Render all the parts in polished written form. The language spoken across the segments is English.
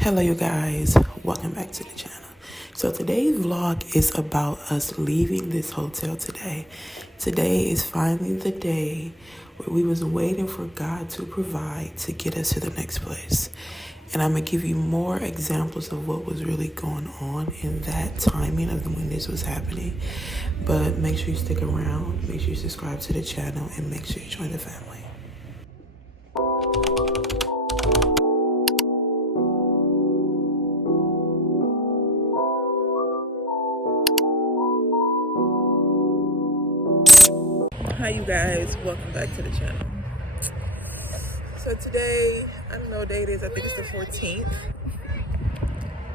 Hello you guys, welcome back to the channel. So today's vlog is about us leaving this hotel today. Today is finally the day where we was waiting for God to provide to get us to the next place. And I'm gonna give you more examples of what was really going on in that timing of when this was happening. But make sure you stick around, make sure you subscribe to the channel, and make sure you join the family. Hi you guys, welcome back to the channel. So today, I don't know what day it is, I think it's the 14th.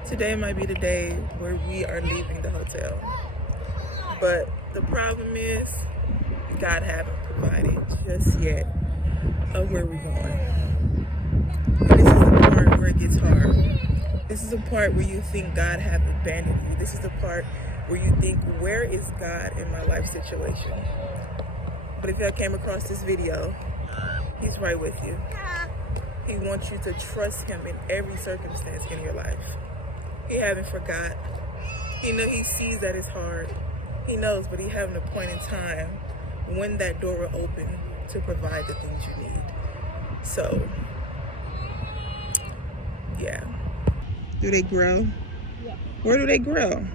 Today might be the day where we are leaving the hotel. But the problem is, God haven't provided just yet of where we're going. And this is the part where it gets hard. This is the part where you think God have abandoned you. This is the part where you think, where is God in my life situation? But if y'all came across this video, He's right with you. He wants you to trust Him in every circumstance in your life. He haven't forgot. He knows, He sees that it's hard. He knows, but He having a point in time when that door will open to provide the things you need. So, yeah. Do they grow? Yeah. Where do they grow?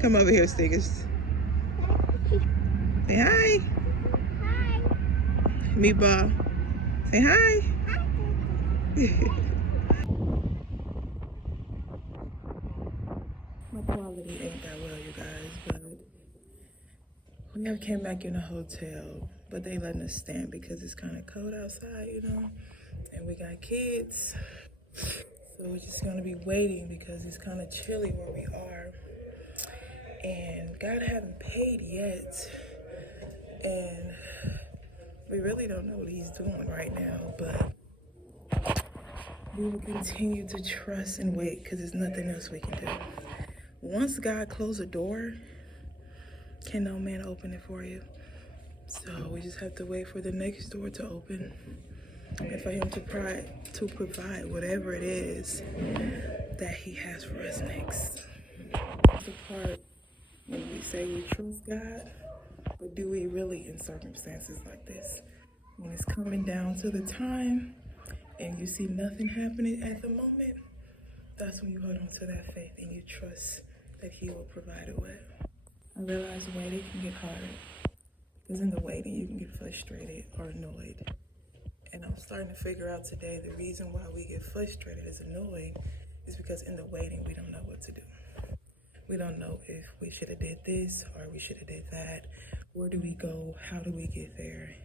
Come over here, Stickers. Say hi. Hi. Meatball. Say hi. My quality ain't that well, you guys, but we never came back in a hotel, but they letting us stand because it's kind of cold outside, you know, and we got kids, so we're just gonna be waiting because it's kind of chilly where we are, and God haven't paid yet, and we really don't know what He's doing right now, but we will continue to trust and wait because there's nothing else we can do. Once God closes a door, can no man open it for you? So we just have to wait for the next door to open and for Him to provide whatever it is that He has for us next. The part when we say we trust God, but do we really in circumstances like this? When it's coming down to the time and you see nothing happening at the moment, that's when you hold on to that faith and you trust that He will provide a way. I realize waiting can get hard because in the waiting you can get frustrated or annoyed. And I'm starting to figure out today the reason why we get frustrated is annoyed is because in the waiting we don't know what to do. We don't know if we should have did this or we should have did that. Where do we go? How do we get there?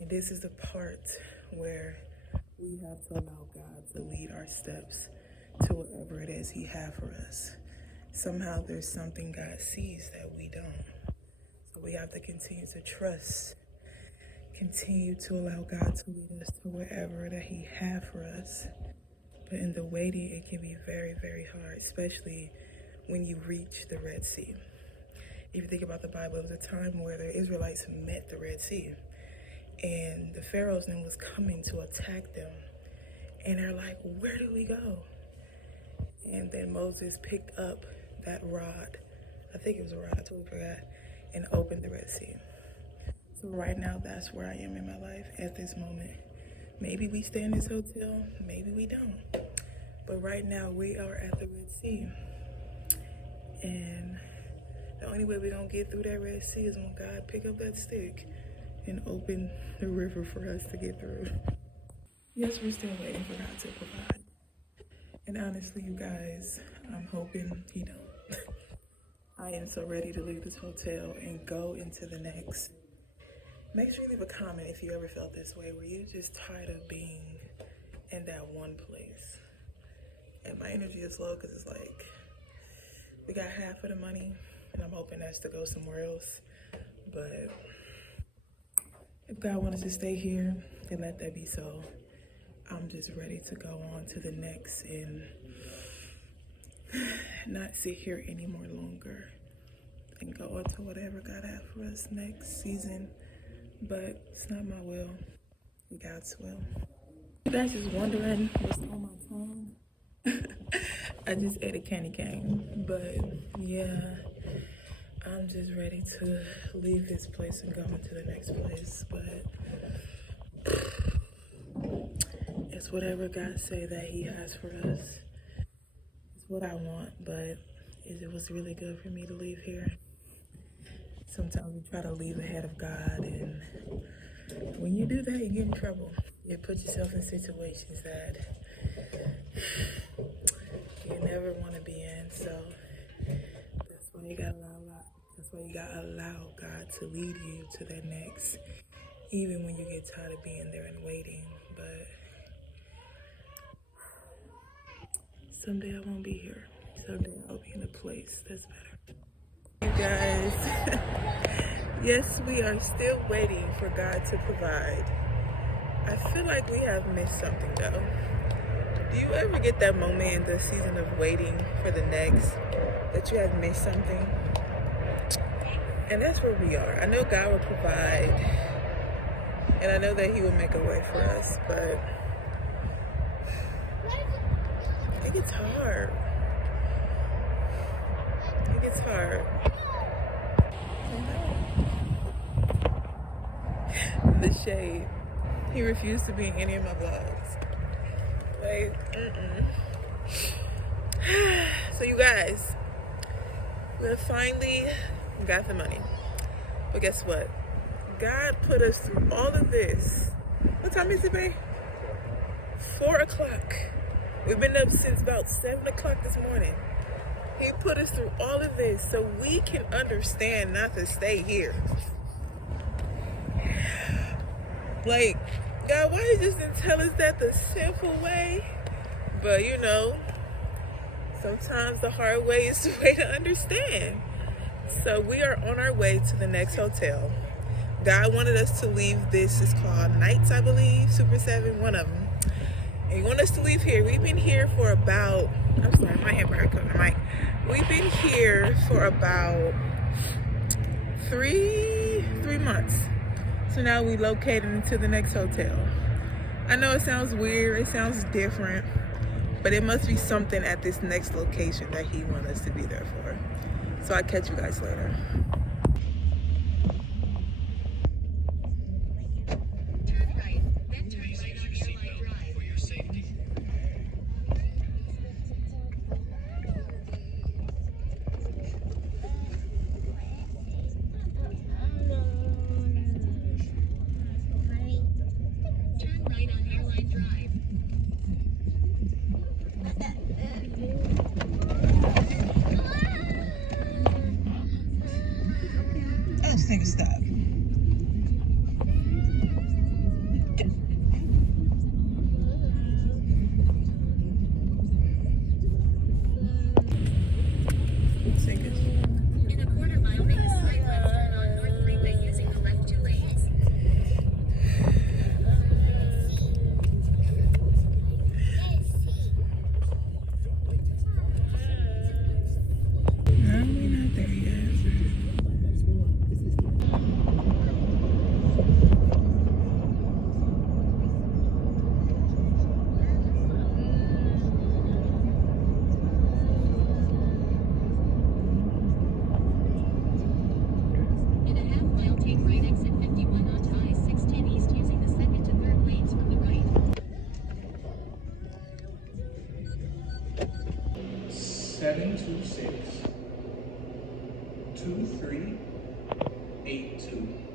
And this is the part where we have to allow God to lead our steps to whatever it is He has for us. Somehow there's something God sees that we don't. So we have to continue to trust, continue to allow God to lead us to wherever that He has for us. But in the waiting, it can be very, very hard, especially when you reach the Red Sea. If you think about the Bible, it was a time where the Israelites met the Red Sea. And the Pharaoh's name was coming to attack them. And they're like, where do we go? And then Moses picked up that rod. I think it was a rod, I totally forgot. And opened the Red Sea. So right now, that's where I am in my life at this moment. Maybe we stay in this hotel, maybe we don't. But right now, we are at the Red Sea. And the only way we're gonna get through that Red Sea is when God pick up that stick and open the river for us to get through. Yes, we're still waiting for God to provide. And honestly, you guys, I'm hoping He don't. I am so ready to leave this hotel and go into the next. Make sure you leave a comment if you ever felt this way, where you're just tired of being in that one place. And my energy is low because it's like, we got half of the money, and I'm hoping that's to go somewhere else. But if God wants us to stay here, then let that be so. I'm just ready to go on to the next and not sit here any more longer and go on to whatever God has for us next season. But it's not my will, God's will. You guys just wondering what's on my tongue? I just ate a candy cane, but yeah, I'm just ready to leave this place and go into the next place. But it's whatever God say that He has for us. It's what I want, but it was really good for me to leave here. Sometimes we try to leave ahead of God, and when you do that, you get in trouble. You put yourself in situations that you never want to be in. So that's why you gotta allow God to lead you to that next, even when you get tired of being there and waiting. But someday I won't be here. Someday I'll be in a place that's better. You guys, yes, we are still waiting for God to provide. I feel like we have missed something though. Do you ever get that moment in the season of waiting for the next that you have missed something? And that's where we are. I know God will provide, and I know that He will make a way for us, but it gets hard. It gets hard. The shade. He refused to be in any of my vlogs. Like, So you guys, we finally got the money. But guess what? God put us through all of this. What time is it, babe? 4 o'clock. We've been up since about 7 o'clock this morning. He put us through all of this so we can understand not to stay here. Like, God, why you just didn't tell us that the simple way? But you know, sometimes the hard way is the way to understand. So we are on our way to the next hotel. God wanted us to leave this. It's called Nights, I believe, Super 7, one of them. And He wanted us to leave here. We've been here for about, I'm sorry, my hamburger covered my mic. We've been here for about three months. So now we located into the next hotel. I know it sounds weird, it sounds different, but it must be something at this next location that He wants us to be there for. So I'll catch you guys later. Turn right, then turn right on Airline Drive. For your safety. Turn right on Airline Drive. I just think it's stop. In a quarter mile, make a slight left turn on North Freeway using the left 2 lanes. No, we're not there yet. In a half mile, take right exit 51 onto I-610 East using the 2nd to 3rd lanes from the right. 726-2382.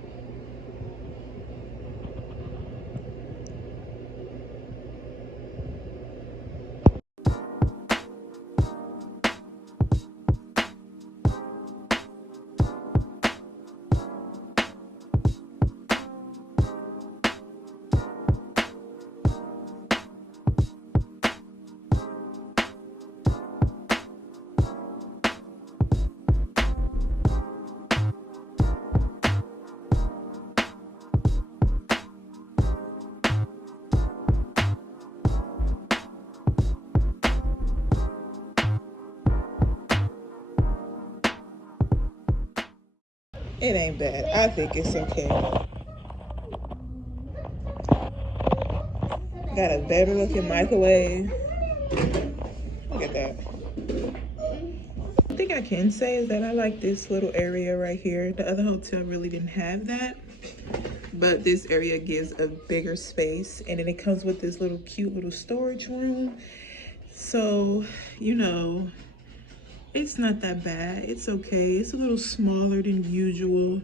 It ain't bad. I think it's okay. Got a better looking microwave. Look at that. One thing I can say is that I like this little area right here. The other hotel really didn't have that, but this area gives a bigger space, and then it comes with this little cute little storage room. So, you know, it's not that bad. It's okay. It's a little smaller than usual,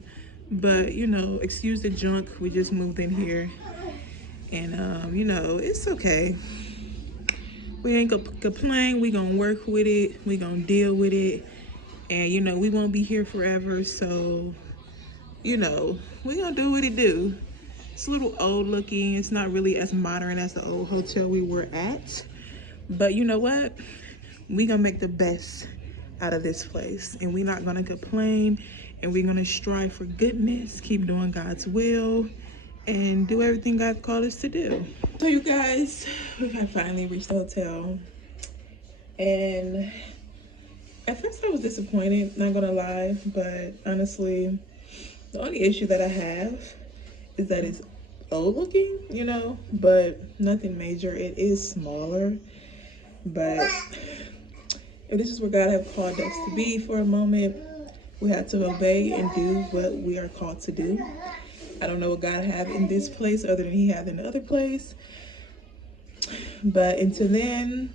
but you know, excuse the junk. We just moved in here, and you know, it's okay. We ain't gonna complain. We gonna work with it. We gonna deal with it. And, you know, we won't be here forever. So, you know, we gonna do what it do. It's a little old looking. It's not really as modern as the old hotel we were at. But you know what? We gonna make the best out of this place. And we not gonna complain. And we're gonna strive for goodness. Keep doing God's will. And do everything God called us to do. So you guys, we have finally reached the hotel. And at first I was disappointed, not gonna lie, but honestly, the only issue that I have is that it's old looking, you know, but nothing major. It is smaller, but if this is where God have called us to be for a moment, we have to obey and do what we are called to do. I don't know what God have in this place other than he had in the other place. But until then,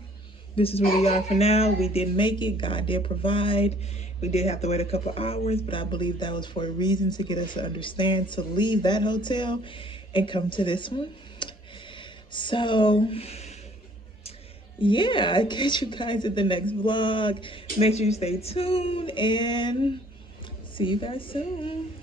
this is where we are for now. We did make it. God did provide. We did have to wait a couple hours, but I believe that was for a reason, to get us to understand to leave that hotel and come to this one. So, yeah, I'll catch you guys in the next vlog. Make sure you stay tuned and see you guys soon.